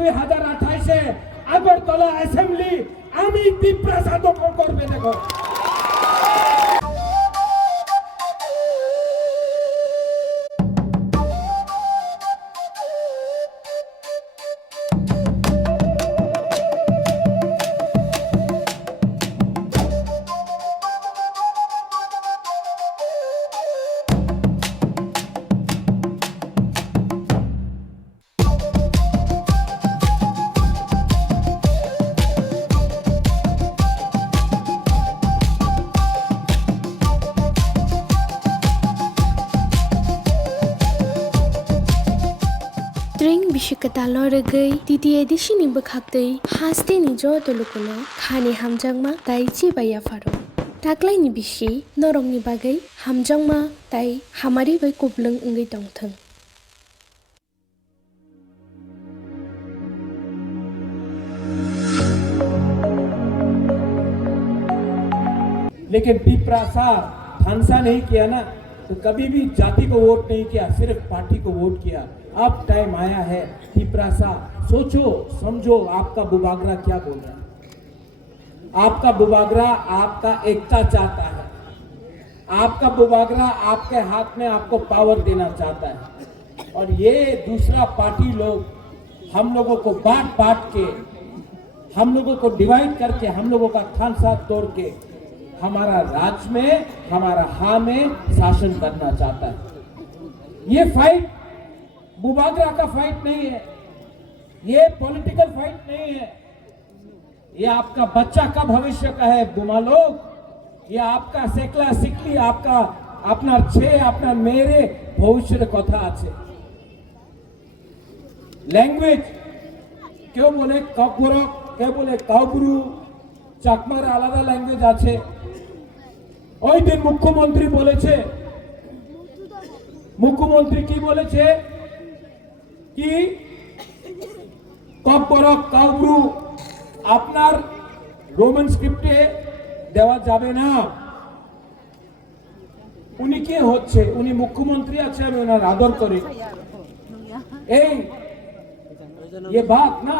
2028 Agartala assembly আমি তিপ্রাসা দখল করবে দেখো। Tring bishikata lorgai titi edishi ni bakhaktei haste ni jo tolukono khani hamjangma tai chi baya faro taklai ni bishi norong ni bagai hamjangma tai hamari bai kublung ngai tongthang लेकिन तिप्रासा फंसा नहीं किया ना, तो कभी भी जाति को वोट नहीं किया, सिर्फ पार्टी को वोट किया। अब टाइम आया है तिप्रासा सोचो समझो आपका बुबागरा क्या बोल रहा है। आपका बुबागरा आपका एकता चाहता है, आपका बुबागरा आपके हाथ में आपको पावर देना चाहता है। और ये दूसरा पार्टी लोग हम लोगों को बांट बांट के, हम लोगों को डिवाइड करके, हम लोगों का खान साथ तोड़ के हमारा राज्य में, हमारा हाँ में शासन करना चाहता है। ये फाइट बुबागरा का फाइट नहीं है, ये पॉलिटिकल फाइट नहीं है, ये आपका बच्चा का भविष्य का है बुमा लोग। ये आपका सेकला सिकली आपका अपना छे अपना मेरे भविष्य कथा आछे। लैंग्वेज क्यों बोले ककबरक, क्यों बोले काउबरू, চাকমার আলাদা ল্যাঙ্গুয়েজ আছে। ওই দিন মুখ্যমন্ত্রী বলেছে, মুখ্যমন্ত্রী কি বলেছে কি ককবরক কাউবরু আপনার রোমান স্ক্রিপ্টে দেওয়া যাবে না। উনি কে হচ্ছে? উনি মুখ্যমন্ত্রী আছে, আমি ওনার আদর করি। এই ये बात ना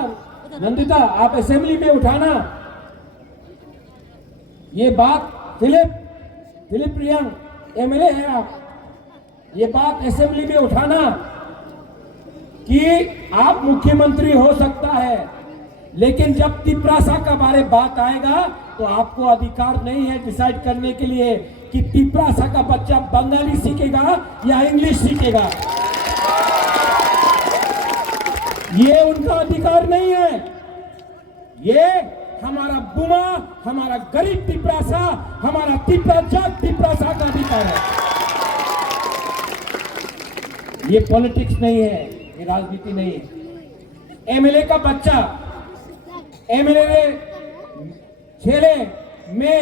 नंदिता आप असेंबली में उठाना, ये बात फिलिप रियांग एमएलए है आप, ये बात असेंबली में उठाना कि आप मुख्यमंत्री हो सकता है, लेकिन जब तिप्रासा का बारे बात आएगा तो आपको अधिकार नहीं है डिसाइड करने के लिए कि तिप्रासा का बच्चा बंगाली सीखेगा या इंग्लिश सीखेगा। ये उनका अधिकार नहीं है, ये हमारा बुमा, हमारा गरीब तिप्रासा, हमारा तिप्रासा का अधिकार है। ये पॉलिटिक्स नहीं है, ये राजनीति नहीं है। एमएलए का बच्चा, एमएलए छेले में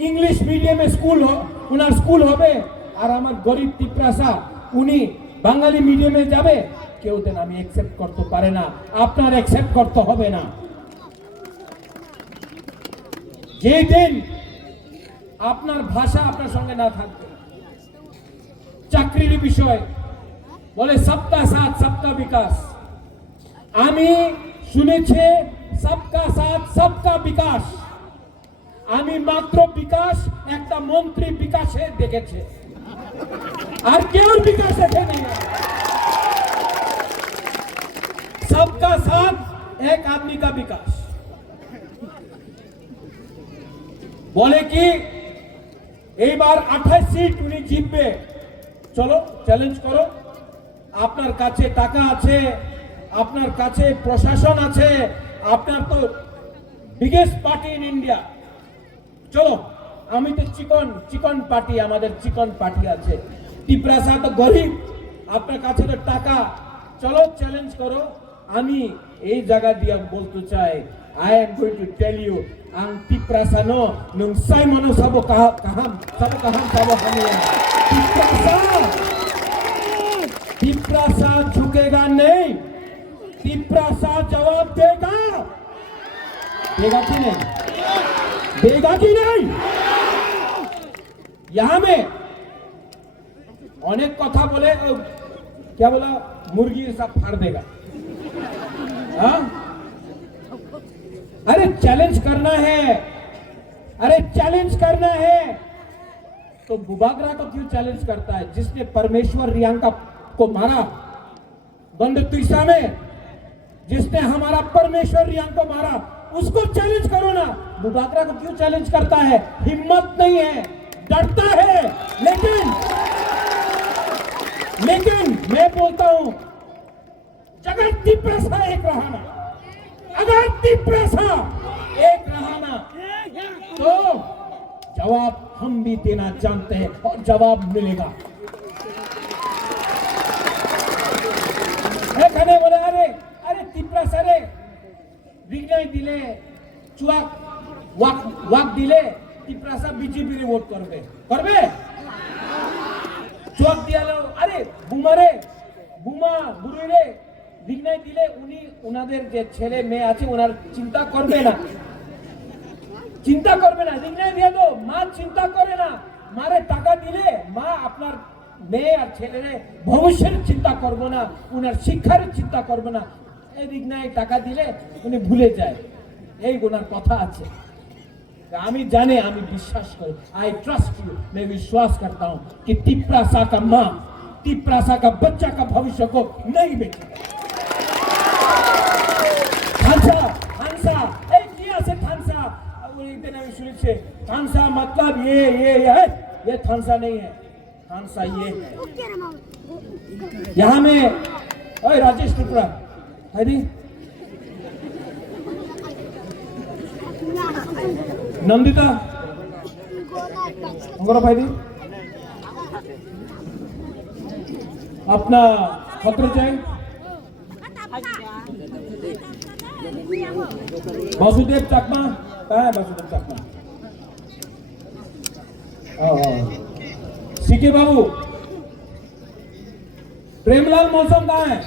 इंग्लिश मीडियम स्कूल हो, उनार स्कूल होबे और हमार गरीब तिप्रासा उनी बांगाली मीडियमे जाबे, কেউ দেন আমি অ্যাকসেপ্ট করতে পারে না, আপনার অ্যাকসেপ্ট করতে হবে না। যে দিন আপনার ভাষা আপনার সঙ্গে না থাকবে, চাকরির বিষয় বলে সবকা সাথ সবকা বিকাশ, আমি শুনেছি সবকা সাথ সবকা বিকাশ, আমি মাত্র বিকাশ একটা মন্ত্রী বিকাশে দেখেছে, আর কেউ বিকাশ দেখেনি। सबका साथ एक आदमी का विकास बोले कि এই বার 28 সিট উনি জিতবে, চলো চ্যালেঞ্জ করো, আপনার কাছে টাকা আছে, আপনার কাছে প্রশাসন আছে, আপনার তো বিগেস্ট পার্টি ইন ইন্ডিয়া, চলো আমি তো চিকন পার্টি, আমাদের চিকন পার্টি আছে, তিপ্রাসা তো গরিব, আপনার কাছে তো টাকা, চলো চ্যালেঞ্জ করো। আমি এই জায়গা দিয়ে বলতে চাই, I am going to tell you, ang tiprasa no nung Simon sabo kaham sabo kaniya tiprasa झुकेगा नहीं, तिप्रासा जवाब देगा, देगा कि नहीं, देगा कि नहीं। यहाँ में अनेक कथा बोले, क्या बोला, मुर्गी सब फाड़ देगा, हाँ? अरे चैलेंज करना है, अरे चैलेंज करना है तो बुबागरा को क्यों चैलेंज करता है? जिसने परमेश्वर रियांका को मारा बंद तीसा में, जिसने हमारा परमेश्वर रियांका को मारा, उसको चैलेंज करो ना। बुबागरा को क्यों चैलेंज करता है? हिम्मत नहीं है, डरता है। लेकिन मैं बोलता हूं, अगर तिप्रासा एक रहाना, अगर तिप्रासा एक रहाना तो जवाब हम भी देना जानते हैं और जवाब मिलेगा। एखाने बोले अरे अरे तिप्रासा रे विज्ञान दिले चुआक वाक दिले तिप्रासा बीजेपी रे वोट करबे चुआक दियालो अरे बुमारे बुमा बुरुई रे विज्ञान दिले उनी उनाদের যে ছেলে মেয়ে আছে ওনার চিন্তা করবে না বিজ্ঞান দিয়ে দো মা চিন্তা করে না মারে টাকা দিলে মা আপনার মেয়ে আর ছেলেরে ভবিষ্যের চিন্তা করবে না উনার শিক্ষার চিন্তা করবে না এই বিজ্ঞান টাকা দিলে উনি ভুলে যায় এই গুনার কথা আছে আমি জানি আমি বিশ্বাস করি आई ट्रस्ट यू मैं विश्वास करता हूं कि तिप्रासा का मां तिप्रासा का बच्चा का भविष्य को नहीं बेचेगा थानसा एक किया से थानसा इतने में शुरू से थानसा मतलब ये थानसा नहीं है थानसा ये है यहाँ में ओए राजेश त्रिपुरा है नी नंदिता अंगोरा भाई दी अपना पत्र जाए वासुदेव चकमा कहाँ है वासुदेव चकमा सीके बाबू प्रेमलाल मौसम कहाँ है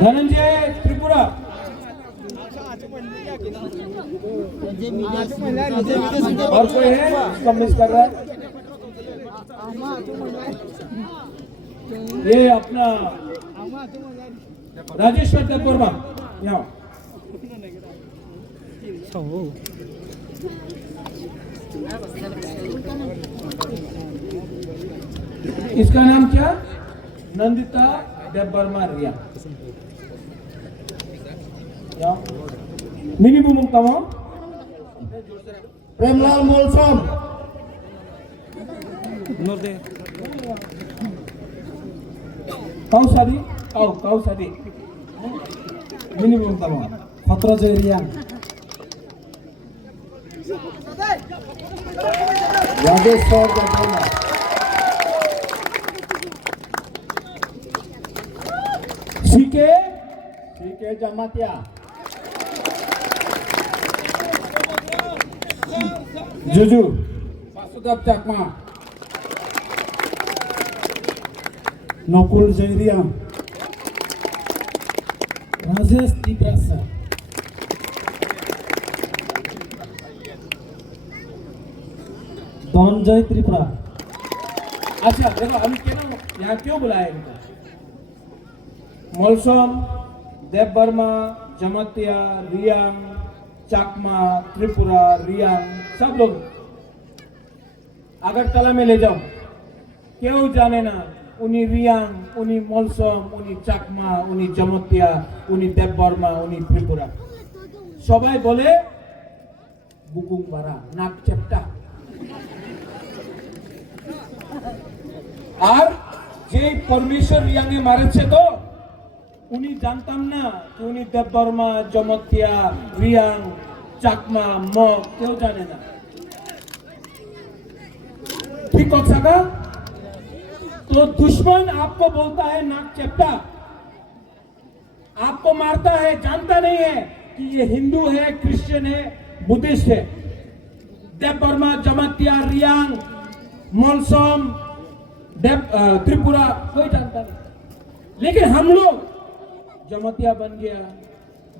धनंजय त्रिपुरा और कोई है इसको मिस कर रहा है ये अपना राजेश्वर देववर्मा यहाँ इसका नाम क्या नंदिता देववर्मा रिया मिनी बुमुंग तमा प्रेमलाल मोलसम कौ शादी कौ शादी मिनी बुमुंग तमा पत्र जरिया यादेश्वर देववर्मा सीके जमातिया जुजू वासुदेव चकमा नकुल जैरिया राजेश तिप्रासा धनंजय त्रिपुरा अच्छा देखो हम यहाँ क्यों बुलाया इनको मलसम देववर्मा जमातिया रियांग चाकमा त्रिपुरा रियांग सब लोग अगरतला में ले जाओ क्यों जाने ना उन्हीं रियांग उन्हीं मलसम उन्हीं चाकमा उन्हीं जमातिया उन्हीं देववर्मा उन्हीं त्रिपुरा सबाई बोले बुकुंग बारा नाक चेप्टा और जे परमेश्वर रियांगे मारे छे तो उन्हीं जानताम ना कि उन्हीं देववर्मा जमातिया रियांग चाकमा मग क्यों जाने ना ठीक हो सका तो दुश्मन आपको बोलता है नाक चेप्टा आपको मारता है जानता नहीं है कि ये हिंदू है क्रिश्चियन है बुद्धिस्ट है देववर्मा जमातिया रियांग मलसम त्रिपुरा कोई जानता नहीं लेकिन हम लोग जमातिया बन गया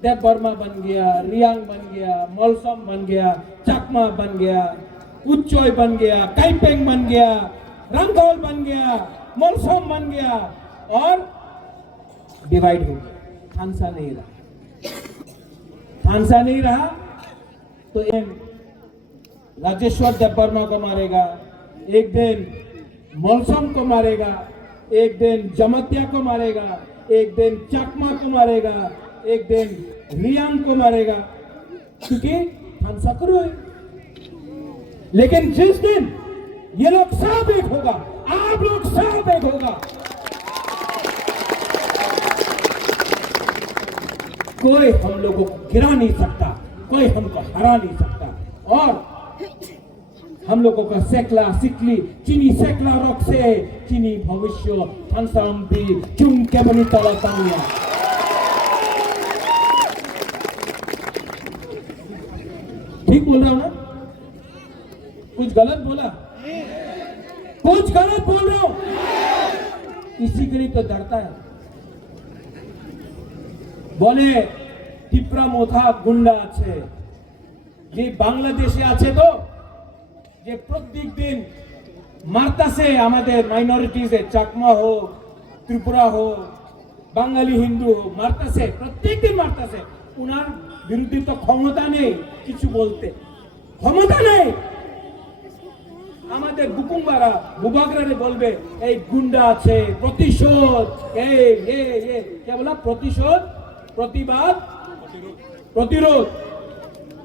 देववर्मा बन गया रियांग बन गया मलसम बन गया चाकमा बन गया उच्चोय बन गया काइपेंग बन गया रंगोल बन गया मोलसम बन गया और डिवाइड हो गया। थानसा नहीं रहा, थानसा नहीं रहा तो राजेश्वर देवबर्मा को मारेगा, एक दिन मोलसम को मारेगा, एक दिन जमतिया को मारेगा, एक दिन चकमा को मारेगा, एक दिन रियांग को मारेगा, क्योंकि थानसा करो है। लेकिन जिस दिन ये लोग सब एक होगा, आप लोग सब एक होगा, कोई हम लोगों को गिरा नहीं सकता, कोई हमको हरा नहीं सकता। और हम लोगों का सेकला सिकली चीनी सेकला रॉक से चीनी भविष्य थानसाम्पी चुम के बनी तला तांगिया। ठीक बोल रहा हूं ना? कुछ गलत बोला? कुछ गलत बोल रहा हूं? इसी के लिए तो डरता है। बोले टिप्रा मोथा गुंडा আছে, যে বাংলাদেশে আছে তো যে প্রত্যেক দিন মারতাছে আমাদের মাইনরিটিজে, চাকমা হোক, ত্রিপুরা হোক, বাঙালি হিন্দু হোক, মারতাছে, প্রত্যেক দিন মারতাছে। উনার বিরুদ্ধে তো ক্ষমতা নেই কিছু বলতে, ক্ষমতা নেই। আমাদের বুকুমবারা বুবাগরারে বলবে এই গুন্ডা আছে, প্রতিশোধ, এই কে বলা, প্রতিশোধ, প্রতিবাদ, প্রতিরোধ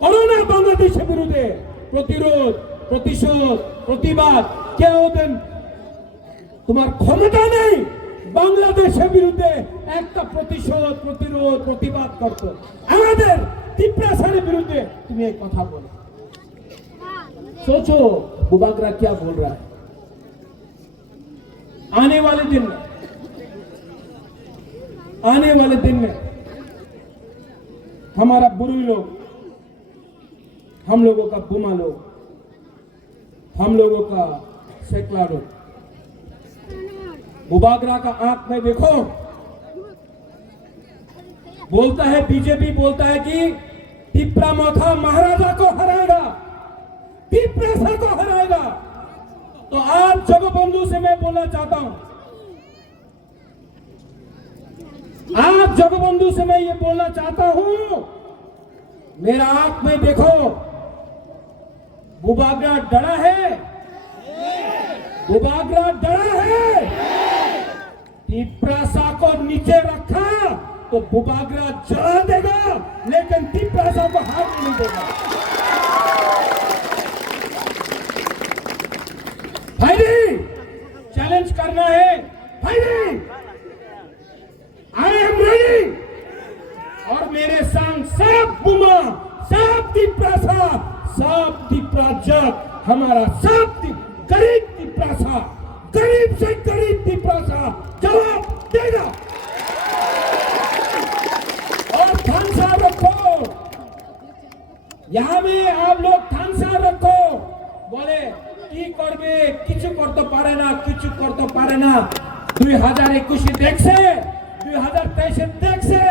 করো না বাংলাদেশের বিরুদ্ধে। প্রতিরোধ, প্রতিশোধ, প্রতিবাদ কেউ দেন, তোমার ক্ষমতা নেই বাংলাদেশের বিরুদ্ধে একটা প্রতিশোধ, প্রতিরোধ, প্রতিবাদ করতে। আমাদের টিপ্রাসারের বিরুদ্ধে তুমি এই কথা বলো। सोचो बुबागरा क्या बोल रहा है। आने वाले दिन में, आने वाले दिन में हमारा बुरी लोग, हम लोगों का बुमा लोग, हम लोगों का सेकला लोग, बुबागरा का आंख में देखो, बोलता है बीजेपी बोलता है कि टिप्रा मोथा महाराजा को हराएगा, टिप्रा को हराएगा। तो आज जगबंधु से मैं बोलना चाहता हूं, आज जगबंधु से मैं ये बोलना चाहता हूं, मेरा आंख में देखो, बुबागरा डरा है, बुबागरा डरा है। टिप्रासा को नीचे रखा तो बुबागरा जला देगा, लेकिन टिप्रासा को हाथ नहीं देगा। भाई चैलेंज करना है, भाई आई एम रेडी। और मेरे संग सब बुमा, सब टिप्रासा, सब टिप्राजक, हमारा सब गरीब टिप्रासा, गरीब से गरीब टिप्रासा जवाब देगा। और थानसा रखो, यहां में आप लोग थानसा रखो। बोले কি করবে, কিছু করতে পারে না, কিছু করতে পারে না। 2021 দেখছে, 2023 দেখছে,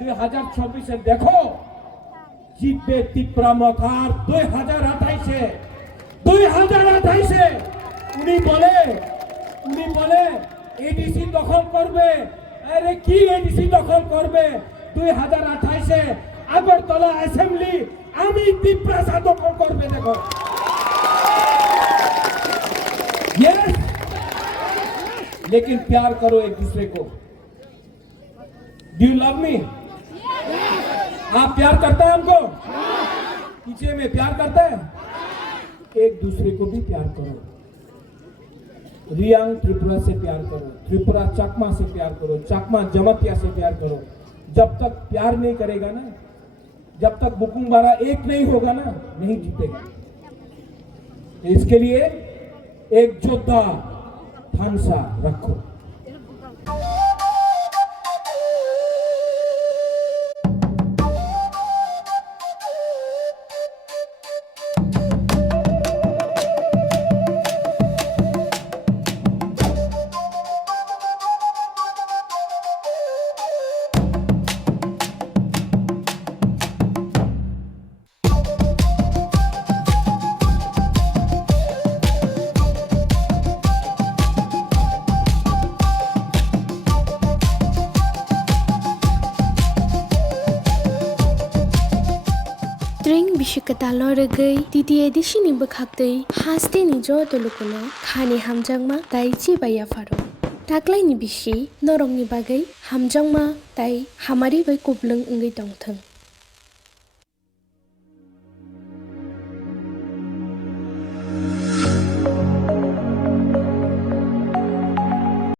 2024 দেখো জিতবে ত্রিপুরা মথার। 2028 উনি বলে এডিসি দখল করবে। আরে কি এডিসি দখল করবে? 2028 আগরতলা অ্যাসেম্বলি আমি ত্রিপুরা দখল করবে। দেখো यस, लेकिन प्यार करो एक दूसरे को। Do you love me? आप प्यार करता है हमको? पीछे में प्यार करता है। एक दूसरे को भी प्यार करो। रियांग त्रिपुरा से प्यार करो, त्रिपुरा चकमा से प्यार करो, चकमा जमतिया से प्यार करो। जब तक प्यार नहीं करेगा ना, जब तक बुकुमबारा एक नहीं होगा ना, नहीं जीतेगा। इसके लिए एक योद्धा थानसा रखो। String bisikata lorogei titi edisi ni bokhaktui haste ni joto lukuno khani hamjangma tai chibaya faro. Taklai ni bisi norong ni bagai hamjangma tai hamari bai kublung ungui tongthung.